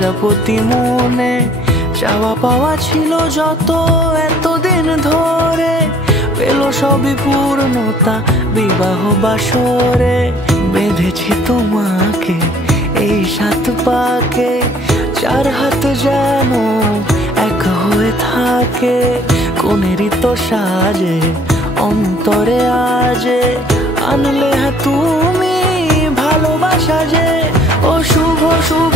প্রজাপতি মনে চাওয়া পাওয়া ছিল যত এতদিন ধরে, পেল সবই পূর্ণতা বিবাহ বাসরে। বেঁধেছি তোমাকে এই 7 পাকে, 4 হাত যেন এক হয়ে থাকে। কোনেরই তো সাজে অন্তরে আজে আনলে তুমি ভালোবাসা যে। ও শুভ শুভ